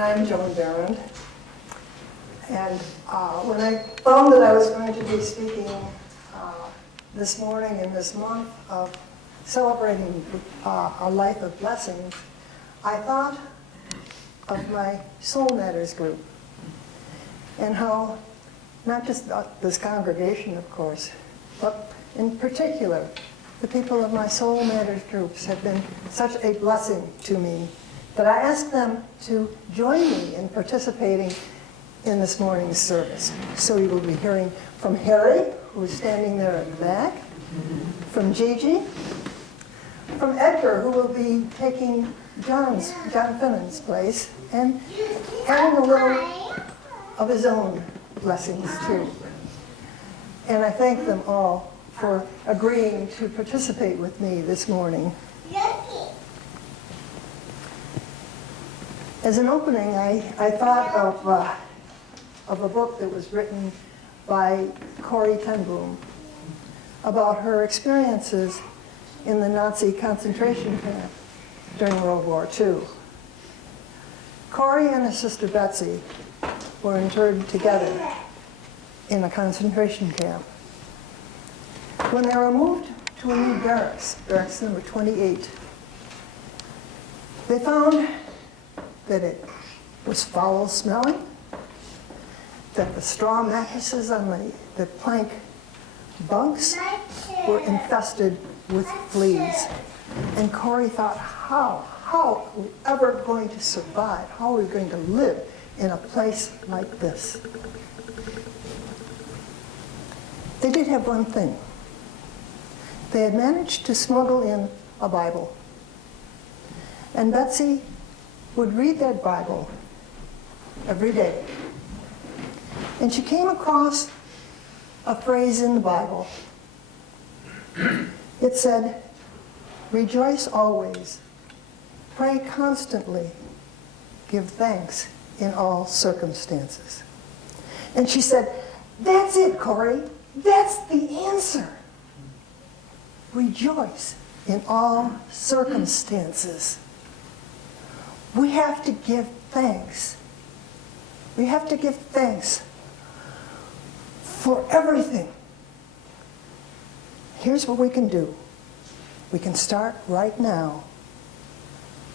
I'm Joan Berend. And when I found that I was going to be speaking this morning in this month of celebrating a life of blessings, I thought of my Soul Matters group and how not just this congregation, of course, but in particular, the people of my Soul Matters groups have been such a blessing to me that I asked them to join me in participating in this morning's service. So you will be hearing from Harry, who's standing there at the back, from Gigi, from Edgar, who will be taking John Finnan's place, and adding a little of his own blessings too. And I thank them all for agreeing to participate with me this morning. As an opening, I thought of a book that was written by Corrie ten Boom about her experiences in the Nazi concentration camp during World War II. Corrie and her sister Betsy were interred together in a concentration camp. When they were moved to a new barracks number 28, they found that it was foul-smelling, that the straw mattresses on the plank bunks were infested with fleas. And Corrie thought, how are we ever going to survive? How are we going to live in a place like this? They did have one thing. They had managed to smuggle in a Bible. And Betsy would read that Bible every day. And she came across a phrase in the Bible. It said, "Rejoice always, pray constantly, give thanks in all circumstances." And she said, "That's it, Corrie. That's the answer. Rejoice in all circumstances." We have to give thanks. We have to give thanks for everything. Here's what we can do. We can start right now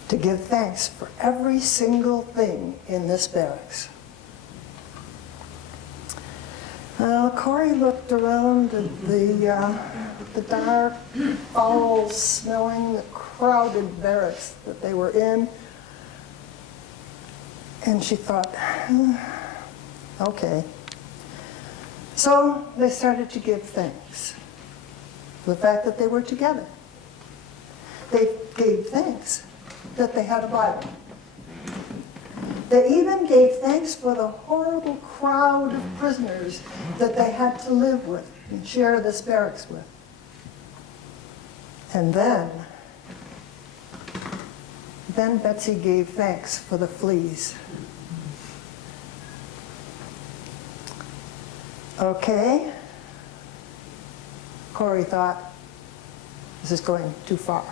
to give thanks for every single thing in this barracks. Corrie looked around at the dark, foul-smelling, crowded barracks that they were in, and she thought, okay. So they started to give thanks for the fact that they were together. They gave thanks that they had a Bible. They even gave thanks for the horrible crowd of prisoners that they had to live with and share this barracks with. And then Betsy gave thanks for the fleas. Okay. Corrie thought, this is going too far.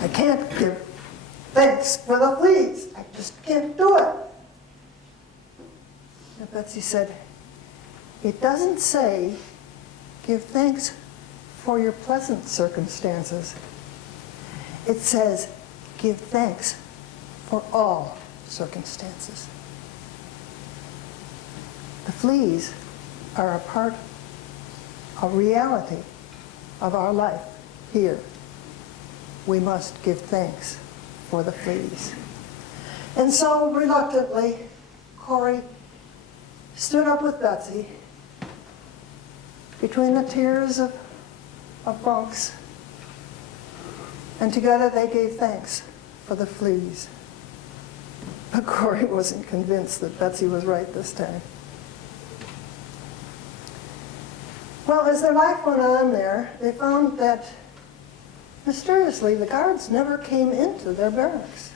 I can't give thanks for the fleas. I just can't do it. And Betsy said, it doesn't say give thanks for your pleasant circumstances. It says give thanks for all circumstances. The fleas are a reality of our life here. We must give thanks for the fleas. And so, reluctantly, Corrie stood up with Betsy between the tiers of bunks, and together they gave thanks for the fleas. But Corrie wasn't convinced that Betsy was right this time. Well, as their life went on there, they found that, mysteriously, the guards never came into their barracks.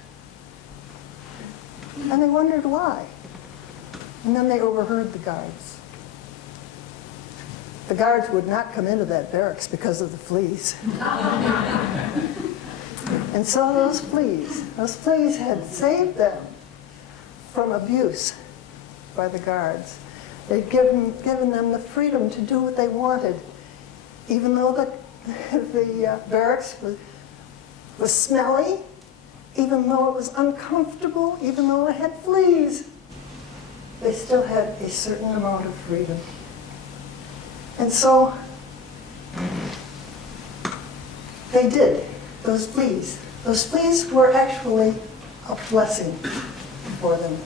And they wondered why. And then they overheard the guards. The guards would not come into that barracks because of the fleas. And so those fleas had saved them from abuse by the guards. They'd given them the freedom to do what they wanted, even though the barracks was smelly, even though it was uncomfortable, even though it had fleas. They still had a certain amount of freedom. And so they did, those fleas. Those fleas were actually a blessing for them.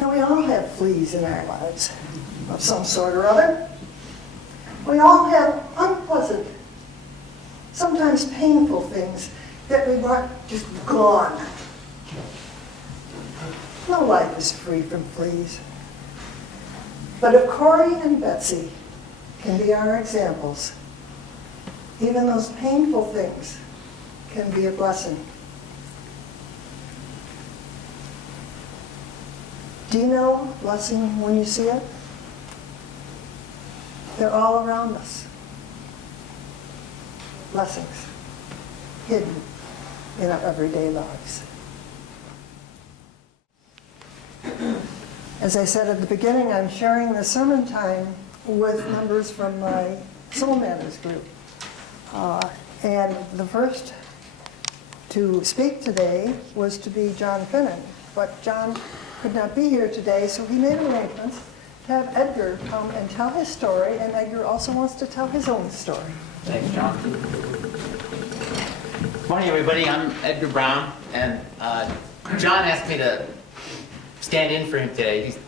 Now, we all have fleas in our lives of some sort or other. We all have unpleasant, sometimes painful things that we want just gone. No life is free from fleas. But if Corey and Betsy can be our examples, even those painful things can be a blessing. Do you know blessing when you see it? They're all around us. Blessings hidden in our everyday lives. As I said at the beginning, I'm sharing the sermon time with members from my Soul Matters group. And the first to speak today was to be John Finnan, but John could not be here today, so he made arrangements to have Edgar come and tell his story, and Edgar also wants to tell his own story. Thanks, John. Good morning, everybody. I'm Edgar Brown, and John asked me to stand in for him today. He's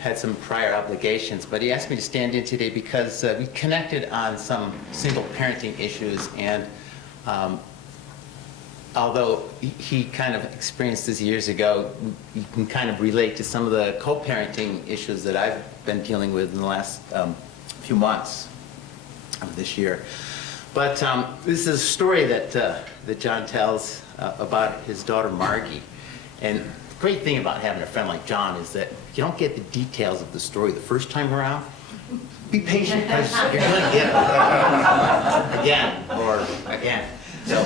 had some prior obligations, but he asked me to stand in today because we connected on some single parenting issues, and although he kind of experienced this years ago, you can kind of relate to some of the co-parenting issues that I've been dealing with in the last few months of this year. But this is a story that John tells about his daughter Margie. And the great thing about having a friend like John is that you don't get the details of the story the first time around. Be patient, because you're going to get it again or again. So,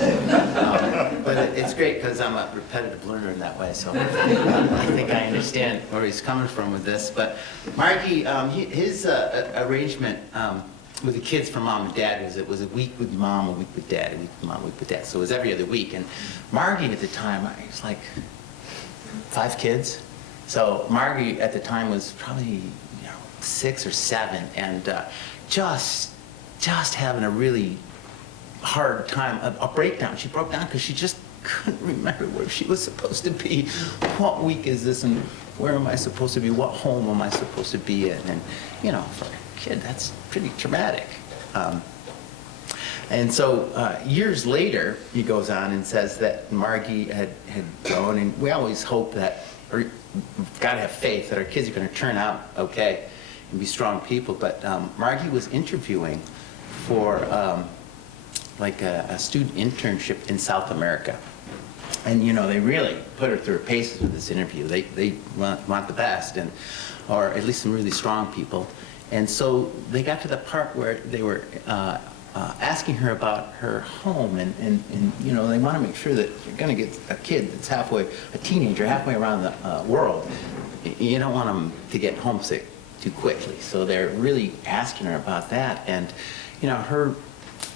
but it's great because I'm a repetitive learner in that way, so I think I understand where he's coming from with this. But Margie, his arrangement with the kids for mom and dad was a week with mom, a week with dad, a week with mom, a week with dad. So it was every other week. And Margie at the time, it was like 5 kids. So Margie at the time was probably 6 or 7, and just having a really hard time, a breakdown. She broke down because she just couldn't remember where she was supposed to be. What week is this, and where am I supposed to be? What home am I supposed to be in? And for a kid, that's pretty traumatic. And so years later, he goes on and says that Margie had grown, and we always hope that, or we've got to have faith that our kids are going to turn out okay and be strong people. But Margie was interviewing for like a student internship in South America. And they really put her through her paces with this interview. They want the best, or at least some really strong people. And so they got to the part where they were asking her about her home, and they want to make sure that you're going to get a kid that's a teenager halfway around the world. You don't want them to get homesick too quickly. So they're really asking her about that, and her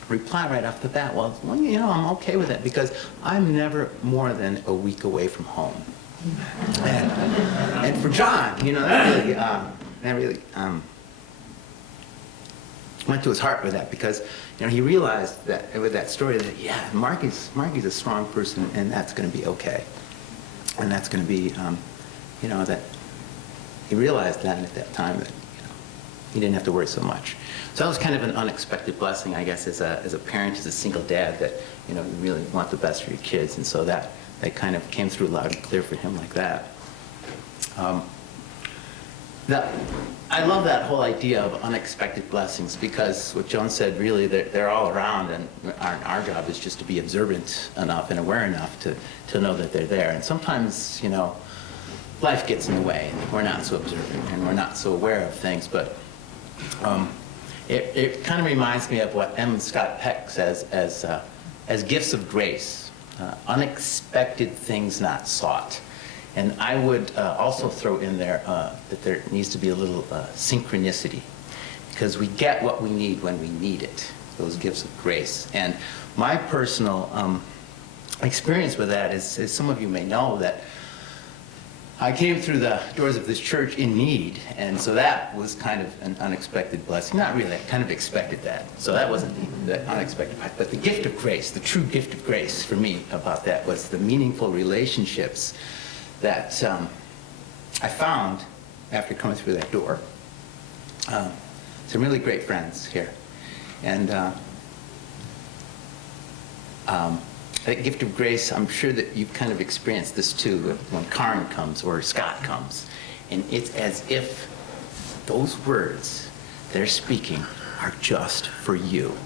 reply right off the bat, well, I'm okay with that because I'm never more than a week away from home. And for John, that really went to his heart with that, because he realized that with that story that Margie's a strong person, and that's going to be okay, and that's going to be that he realized that at that time that he didn't have to worry so much. So that was kind of an unexpected blessing, I guess, as a parent, as a single dad, that you really want the best for your kids, and so that kind of came through loud and clear for him like that. I love that whole idea of unexpected blessings, because what Joan said, really, they're all around, and our job is just to be observant enough and aware enough to know that they're there. And sometimes, life gets in the way, and we're not so observant, and we're not so aware of things. But it kind of reminds me of what M. Scott Peck says as gifts of grace, unexpected things not sought. And I would also throw in there that there needs to be a little synchronicity, because we get what we need when we need it, those gifts of grace. And my personal experience with that is, as some of you may know, that I came through the doors of this church in need, and so that was kind of an unexpected blessing. Not really, I kind of expected that. So that wasn't the unexpected part. But the gift of grace, the true gift of grace for me about that was the meaningful relationships that I found after coming through that door. Some really great friends here. And that gift of grace, I'm sure that you've kind of experienced this too when Karen comes or Scott comes. And it's as if those words they're speaking are just for you.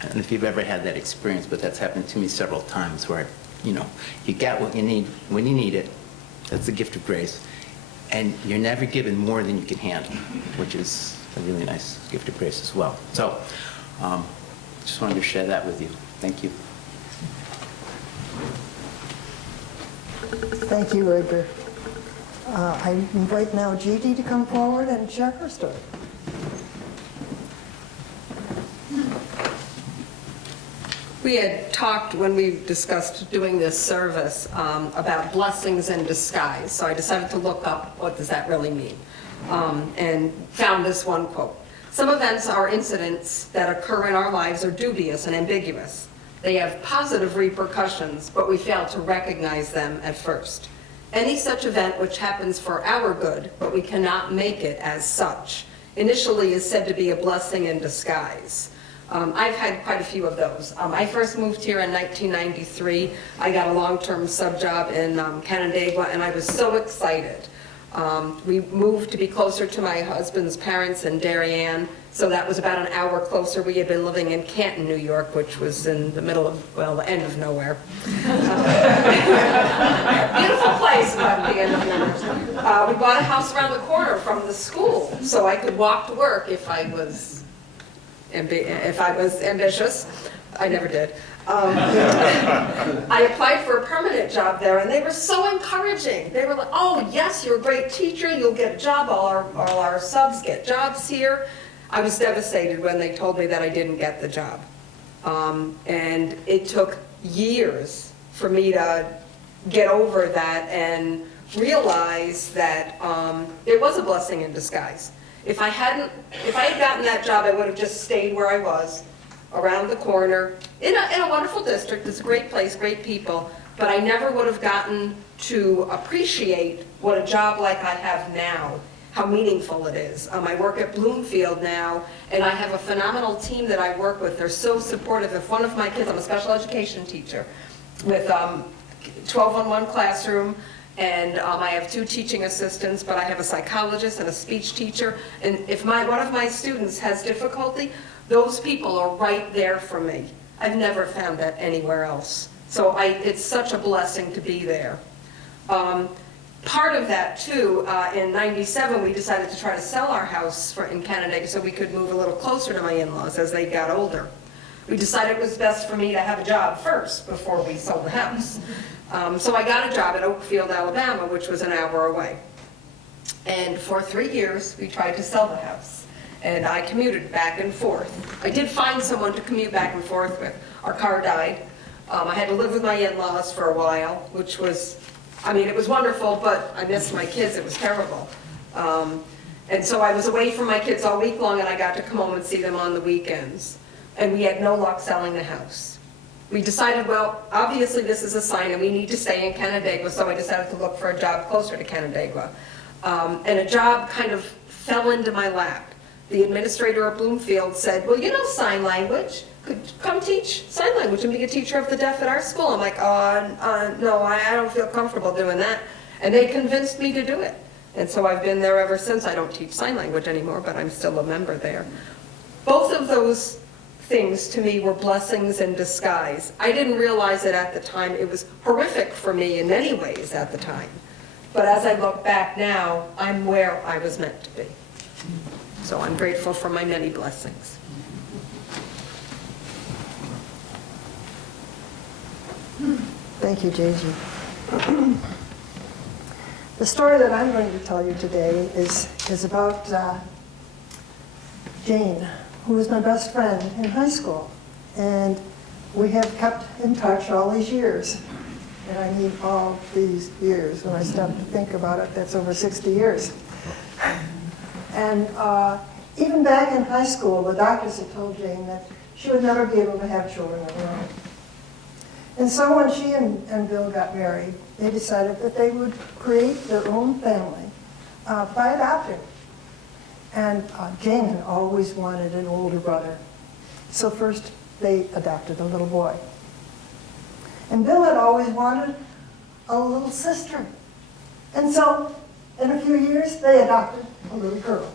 I don't know if you've ever had that experience, but that's happened to me several times where, you know, you get what you need when you need it. That's the gift of grace. And you're never given more than you can handle, which is a really nice gift of grace as well. So, just wanted to share that with you. Thank you. Thank you, Edgar. I invite now Gigi to come forward and share her story. We had talked when we discussed doing this service about blessings in disguise. So I decided to look up what does that really mean, and found this one quote. Some events or incidents that occur in our lives are dubious and ambiguous. They have positive repercussions, but we fail to recognize them at first. Any such event which happens for our good, but we cannot make it as such, initially is said to be a blessing in disguise. I've had quite a few of those. I first moved here in 1993. I got a long-term sub job in Canandaigua, and I was so excited. We moved to be closer to my husband's parents in Darien, so that was about an hour closer. We had been living in Canton, New York, which was in the middle of, well, the end of nowhere. Beautiful place, but the end of nowhere. We bought a house around the corner from the school, so I could walk to work if I was ambitious. I never did. I applied for a permanent job there, and they were so encouraging. They were like, "Oh, yes, you're a great teacher. You'll get a job. All our subs get jobs here." I was devastated when they told me that I didn't get the job. And it took years for me to get over that and realize that it was a blessing in disguise. If I had gotten that job, I would have just stayed where I was, around the corner, in a wonderful district. It's a great place, great people, but I never would have gotten to appreciate what a job like I have now, how meaningful it is. I work at Bloomfield now, and I have a phenomenal team that I work with. They're so supportive. If one of my kids, I'm a special education teacher with 12-on-1 classroom, and I have 2 teaching assistants, but I have a psychologist and a speech teacher. And if one of my students has difficulty, those people are right there for me. I've never found that anywhere else. So it's such a blessing to be there. Part of that too, in '97, we decided to try to sell our house in Canandaigua so we could move a little closer to my in-laws as they got older. We decided it was best for me to have a job first before we sold the house. So I got a job at Oakfield, Alabama, which was an hour away. And for 3 years, we tried to sell the house. And I commuted back and forth. I did find someone to commute back and forth with. Our car died. I had to live with my in-laws for a while, which was, I mean, it was wonderful, but I missed my kids. It was terrible. And so I was away from my kids all week long, and I got to come home and see them on the weekends. And we had no luck selling the house. We decided, well, obviously this is a sign, and we need to stay in Canandaigua, so I decided to look for a job closer to Canandaigua. And a job kind of fell into my lap. The administrator at Bloomfield said, well, you know sign language. Could you come teach sign language and be a teacher of the deaf at our school? I'm like, no, I don't feel comfortable doing that. And they convinced me to do it. And so I've been there ever since. I don't teach sign language anymore, but I'm still a member there. Both of those things to me were blessings in disguise. I didn't realize it at the time. It was horrific for me in many ways at the time. But as I look back now, I'm where I was meant to be. So I'm grateful for my many blessings. Thank you, Gigi. The story that I'm going to tell you today is about Jane, who was my best friend in high school. And we have kept in touch all these years. And I mean all these years. When I stop to think about it, that's over 60 years. And even back in high school, the doctors had told Jane that she would never be able to have children of her own. And so when she and Bill got married, they decided that they would create their own family by adopting. And Jane had always wanted an older brother. So first they adopted a little boy. And Bill had always wanted a little sister. And so in a few years they adopted a little girl.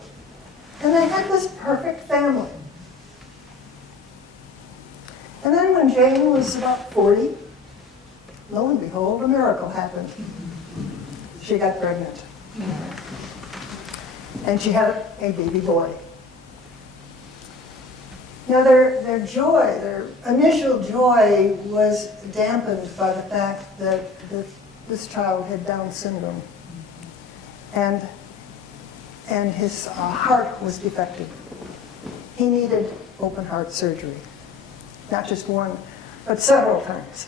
And they had this perfect family. And then when Jane was about 40, lo and behold, a miracle happened. She got pregnant. And she had a baby boy. Now their joy, their initial joy was dampened by the fact that this child had Down syndrome. And his heart was defective. He needed open heart surgery. Not just one, but several times.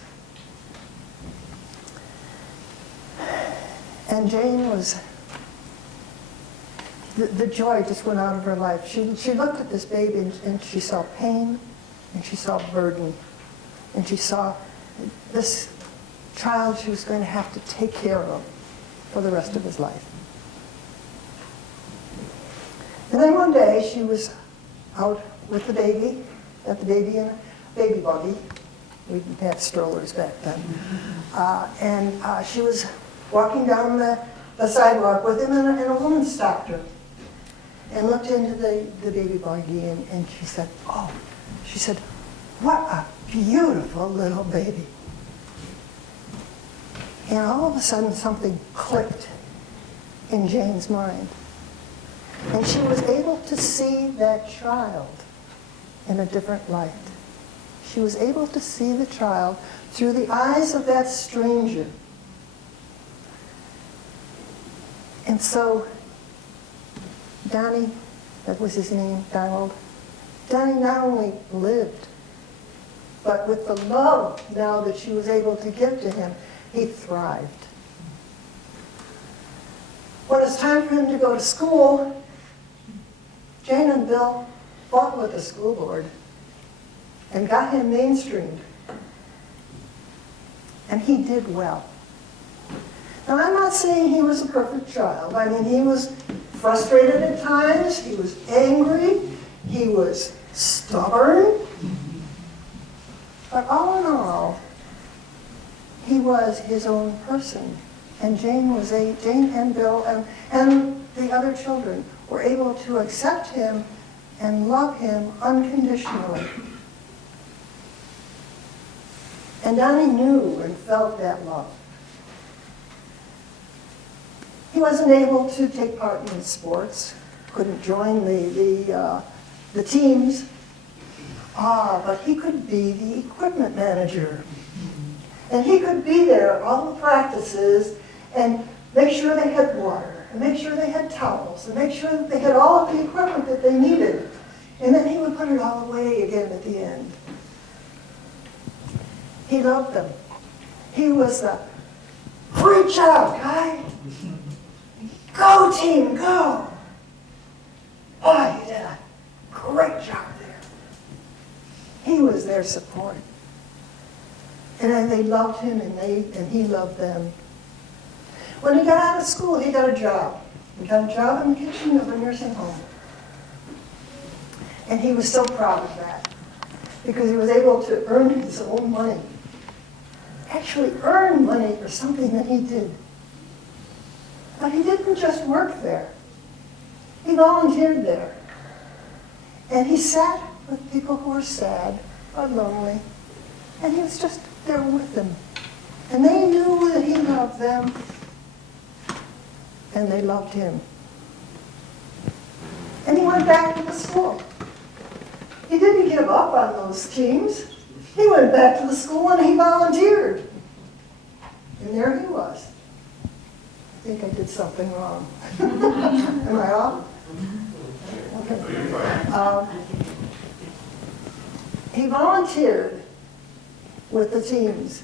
And Jane was, the joy just went out of her life. She looked at this baby and she saw pain and she saw burden. And she saw this child she was going to have to take care of for the rest of his life. And then one day she was out with the baby, got the baby in a baby buggy. We didn't have strollers back then. And she was walking down the sidewalk with him, and a woman stopped her and looked into the baby buggy, and she said, oh, she said, what a beautiful little baby. And all of a sudden something clicked in Jane's mind. And she was able to see that child in a different light. She was able to see the child through the eyes of that stranger. And so Donnie, that was his name, Donald, Donnie not only lived, but with the love now that she was able to give to him, he thrived. When it was time for him to go to school, Jane and Bill fought with the school board and got him mainstreamed. And he did well. Now, I'm not saying he was a perfect child. I mean, he was frustrated at times, he was angry, he was stubborn. But all in all, he was his own person. And Jane and Bill and the other children were able to accept him and love him unconditionally. And Donnie knew and felt that love. He wasn't able to take part in sports, couldn't join the teams, but he could be the equipment manager. And he could be there all the practices and make sure they had water, and make sure they had towels, and make sure that they had all of the equipment that they needed. And then he would put it all away again at the end. He loved them. He was the, reach out, guy. Go, team, go. Boy, you did a great job there. He was their support. And then they loved him, and he loved them. When he got out of school, he got a job. He got a job in the kitchen of a nursing home. And he was so proud of that, because he was able to earn his own money. Actually earn money for something that he did. But he didn't just work there. He volunteered there. And he sat with people who were sad or lonely. And he was just there with them. And they knew that he loved them. And they loved him. And he went back to the school. He didn't give up on those teams. He went back to the school and he volunteered. And there he was. I think I did something wrong. Am I off? Okay. He volunteered with the teams.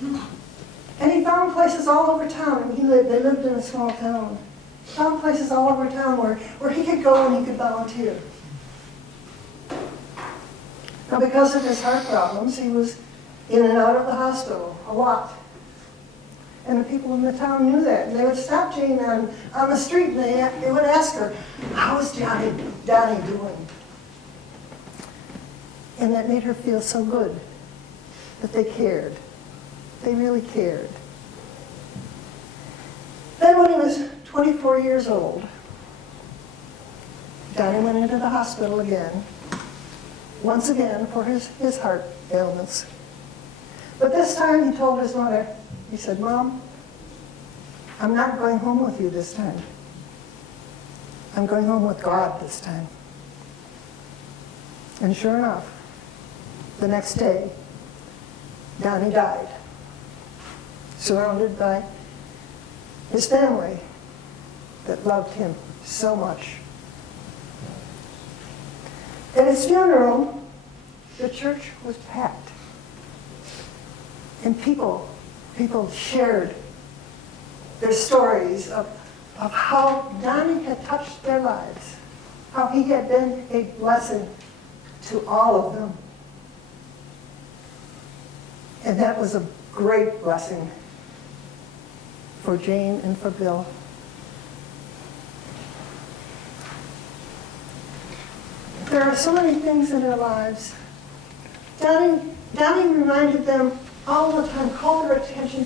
And he found places all over town. They lived in a small town. He found places all over town where he could go and he could volunteer. Now, because of his heart problems, he was in and out of the hospital a lot. And the people in the town knew that. And they would stop Jane on the street and they would ask her, how is Donnie doing? And that made her feel so good that they cared. They really cared. Then when he was 24 years old, Donnie went into the hospital again, once again for his heart ailments. But this time he told his mother, he said, Mom, I'm not going home with you this time. I'm going home with God this time. And sure enough, the next day, Donnie died, surrounded by his family that loved him so much. At his funeral, the church was packed. And people shared their stories of how Donnie had touched their lives, how he had been a blessing to all of them. And that was a great blessing for Jane and for Bill. There are so many things in their lives. Donnie reminded them all the time, called their attention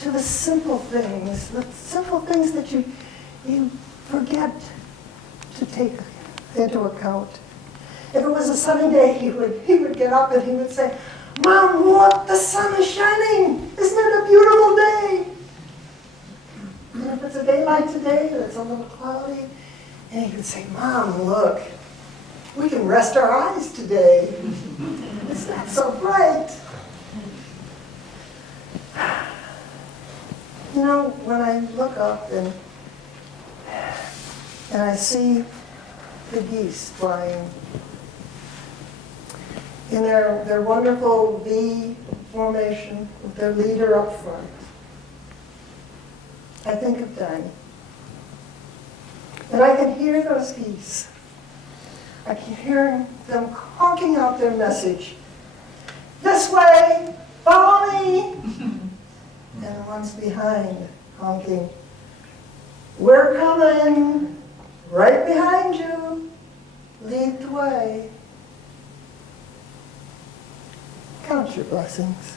to the simple things that you forget to take into account. If it was a sunny day, he would get up and he would say, Mom, look, the sun is shining. Isn't it a beautiful day? And if it's a day like today, that's a little cloudy, and he would say, Mom, look, we can rest our eyes today. It's not so bright. You know, when I look up and I see the geese flying in their wonderful V formation with their leader up front, I think of Donnie. And I can hear those geese. I can hear them honking out their message. This way, follow me. And the ones behind honking, we're coming, right behind you, lead the way. Count your blessings.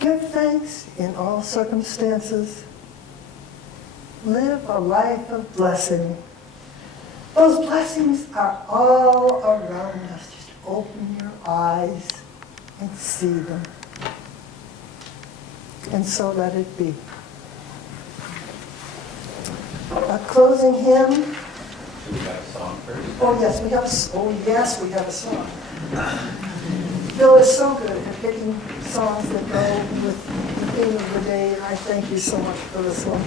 Give thanks in all circumstances. Live a life of blessing. Those blessings are all around us. Just open your eyes and see them. And so let it be. A closing hymn. Should we have a song first? Oh yes, we have a song. Bill is so good at picking songs that go with the theme of the day, and I thank you so much for this one.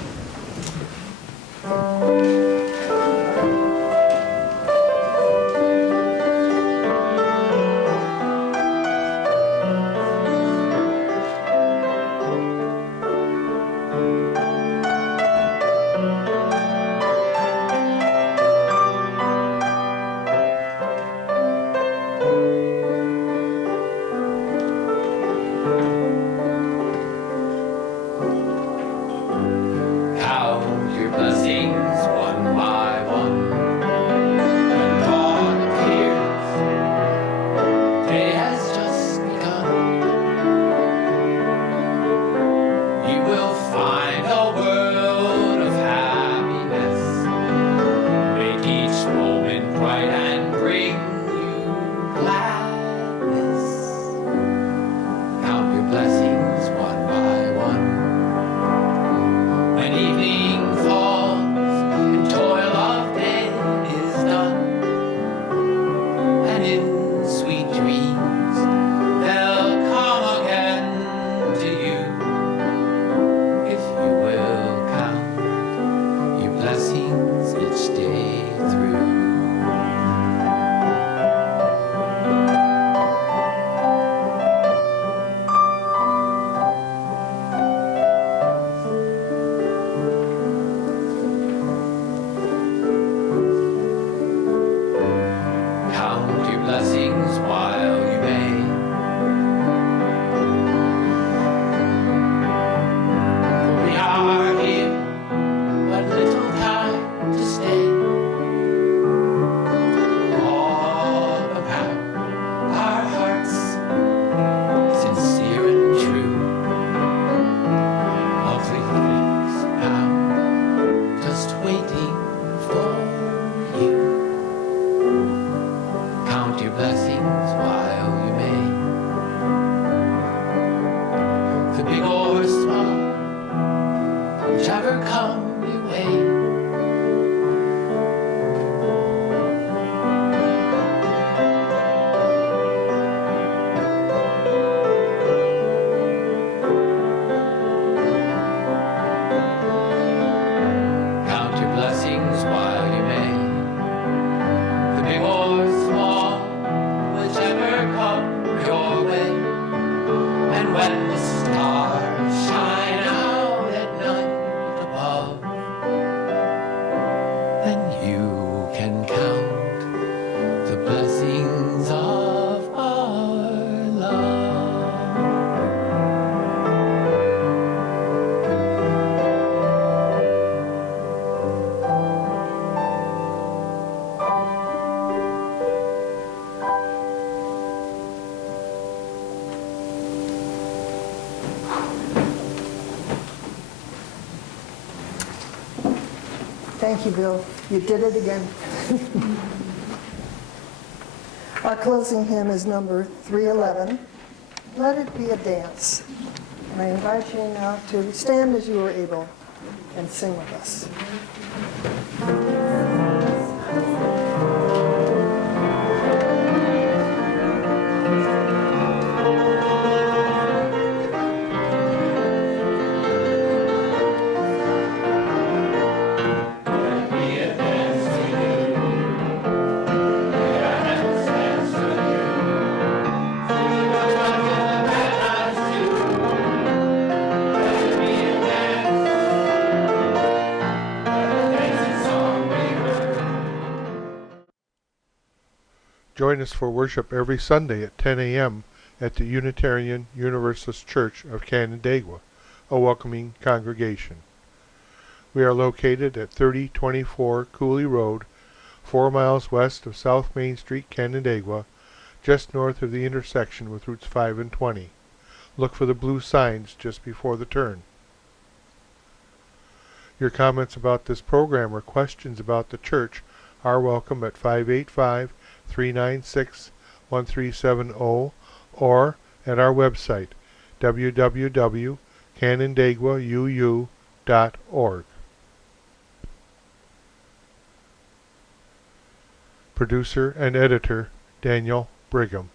How your blessings one by You can count the blessings of our love. Thank you, Bill. You did it again. Our closing hymn is number 311, Let It Be a Dance. And I invite you now to stand as you are able and sing with us. Join us for worship every Sunday at 10 a.m. at the Unitarian Universalist Church of Canandaigua, a welcoming congregation. We are located at 3024 Cooley Road, 4 miles west of South Main Street, Canandaigua, just north of the intersection with Routes 5 and 20. Look for the blue signs just before the turn. Your comments about this program or questions about the church are welcome at 585-396-1370 or at our website, www.canandaiguauu.org. Producer and editor, Daniel Brigham.